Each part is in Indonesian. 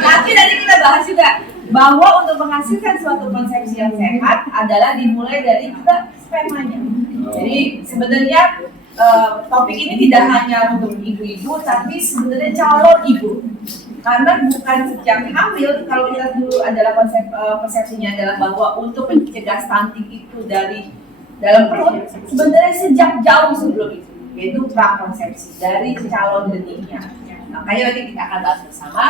Nanti kita bahas juga bahwa untuk menghasilkan suatu konsepsi yang sehat adalah dimulai dari kita spermanya. Jadi sebenarnya topik ini tidak hanya untuk ibu-ibu, tapi sebenarnya calon ibu. Karena bukan sejak hamil, kalau kita dulu adalah persepsinya adalah bahwa untuk mencegah stunting itu dari dalam perut, sebenarnya sejak jauh sebelum itu, yaitu prakonsepsi dari calon benihnya. Makanya nanti kita akan bahas bersama.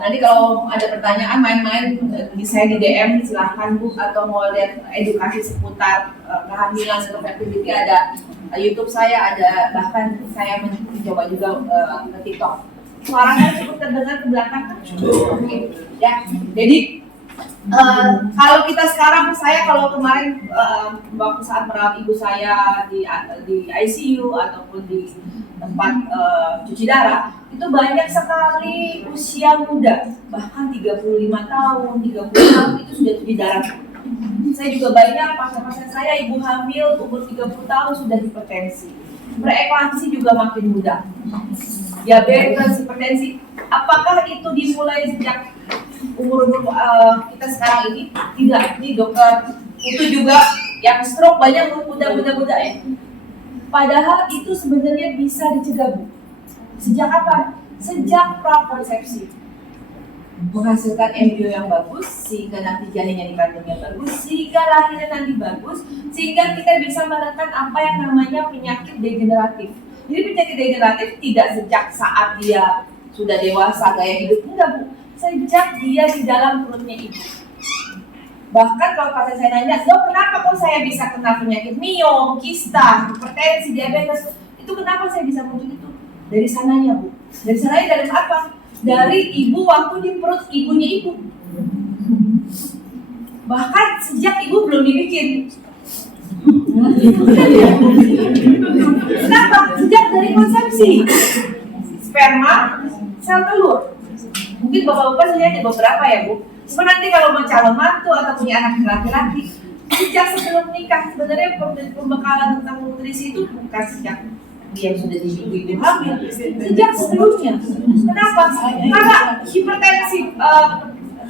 Nanti kalau ada pertanyaan main-main bisa di DM silahkan Bu, atau mau lihat edukasi seputar kehamilan atau fertility ada YouTube saya, ada bahkan saya mencoba juga ke TikTok. Suaranya cukup terdengar ke belakang kan? Oke. Ya, jadi kalau kita sekarang, saya kalau kemarin waktu saat merawat ibu saya di ICU ataupun di tempat cuci darah, itu banyak sekali usia muda, bahkan 35 tahun, 30 tahun itu sudah cuci darah. Saya juga banyak pasien-pasien saya ibu hamil umur 30 tahun sudah hipertensi. Bereklampsi juga makin muda. Diabetes, hipertensi, apakah itu dimulai sejak umur kita sekarang ini? Tidak, ini dokter itu juga yang stroke banyak muda ya. Padahal itu sebenarnya bisa dicegah Bu. Sejak apa? Sejak prakonsepsi. Menghasilkan embrio yang bagus, sehingga nanti janinnya dikandungnya bagus, sehingga lahirnya nanti bagus, sehingga kita bisa menekan apa yang namanya penyakit degeneratif. Jadi penyakit degeneratif tidak sejak saat dia sudah dewasa gaya hidup, enggak Bu, sejak dia di dalam perutnya ibu. Bahkan kalau pasien saya nanya, dok kenapa kok saya bisa kena penyakit mio, kista, hipertensi, diabetes, itu kenapa saya bisa muncul itu? Dari sananya Bu. Dari sananya dari apa? Dari ibu waktu di perut ibunya ibu. Bahkan sejak ibu belum dibikin. Kenapa? Sejak dari konsepsi sperma, sel telur. Mungkin bapak-bapak sudah ada beberapa ya Bu. Cuma nanti kalau mau calon mantu atau punya anak laki-laki, sejak sebelum nikah sebenarnya pembekalan tentang nutrisi itu bukan sejak dia sudah di ibu hamil, sejak sebelumnya. Kenapa? Karena hipertensi,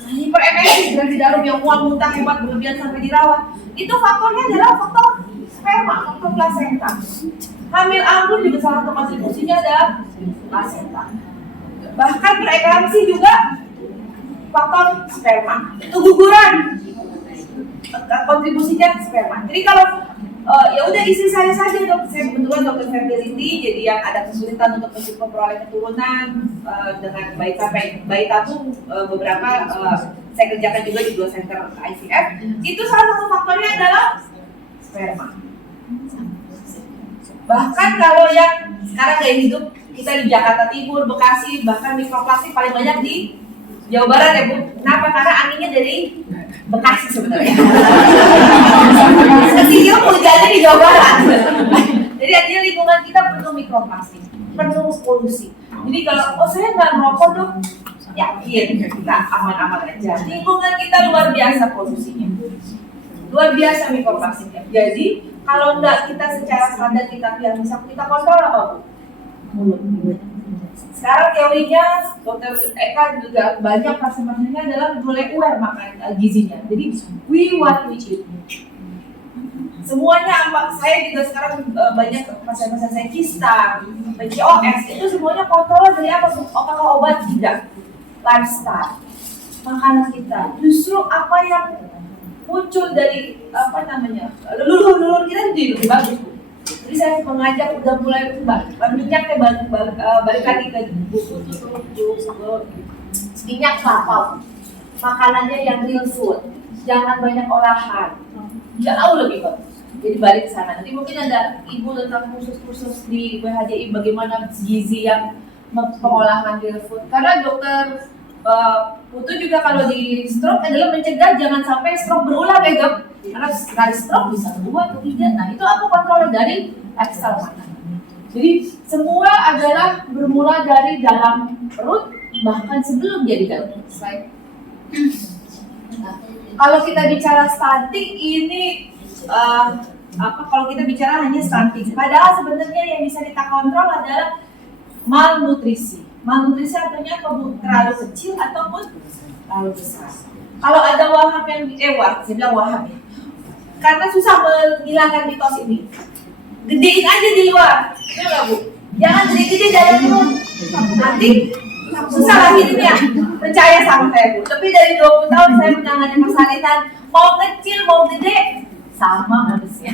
hiperemesis dari dalam yang uang muntah hebat berlebihan sampai dirawat, itu faktornya adalah faktor sperma, faktor plasenta. Hamil anggur juga salah satu kontribusinya adalah plasenta. Bahkan preeklampsi juga faktor sperma. Keguguran kontribusinya sperma. Jadi kalau ya udah istri saya saja dok, saya kebetulan dokter fertility, jadi yang ada kesulitan untuk memperoleh keturunan dengan bayi tabung beberapa saya kerjakan juga di 2 center IVF. Itu salah satu faktornya adalah sperma. Bahkan kalau yang sekarang gaya hidup kita di Jakarta Timur, Bekasi, bahkan mikroplastik paling banyak di Jawa Barat ya Bu. Kenapa? Karena anginnya dari Bekasi sebenarnya. Kecil hujannya di Jawa Barat. Jadi artinya lingkungan kita penuh mikroplastik, penuh polusi. Jadi kalau saya nggak merokok dong, yakin kita aman-aman aja. Lingkungan kita luar biasa polusinya, luar biasa mikroplastiknya. Jadi kalau nggak kita secara sadar kita yang bisa kita kontrol apa Bu? Mulut. Sekarang teorinya dokter Eka juga banyak pasien-pasiennya adalah mulai aware makan gizinya. Jadi we what we eat. Semuanya apa? Saya juga sekarang banyak pasien-pasien saya kista, PCOS itu semuanya kontrol dari apa? Apakah obat? Tidak. Lifestyle, makanan kita. Justru apa yang muncul dari leluhur kita jadi lebih bagus. Jadi saya mengajak udah mulai minyaknya balik lagi ke minyak kelapa, makanannya yang real food, jangan banyak olahan, jauh lebih bagus. Jadi balik ke sana. Nanti mungkin ada ibu tentang kursus di WHJI bagaimana gizi yang pengolahan real food. Karena dokter Putu juga kalau di stroke adalah mencegah jangan sampai stroke berulang ya dok. Karena sekali stroke bisa 2 atau 3. Nah itu aku kontrol dari lifestyle makan. Jadi semua adalah bermula dari dalam perut bahkan sebelum dia di dalam slide. Nah, kalau kita bicara stunting ini kalau kita bicara hanya stunting. Padahal sebenarnya yang bisa kita kontrol adalah malnutrisi. malnutrisi artinya apa Bu? Terlalu kecil ataupun terlalu besar. Kalau ada waham yang saya bilang waham ya. Karena susah menghilangkan mitos ini. Gedein aja di luar, betul nggak Bu? Jangan gede-gede dalam perut. Nanti susah lagi hidupnya. Percaya sama saya Bu. Lebih dari 20 tahun saya menangani persalinan. Mau kecil, mau gede, sama harusnya.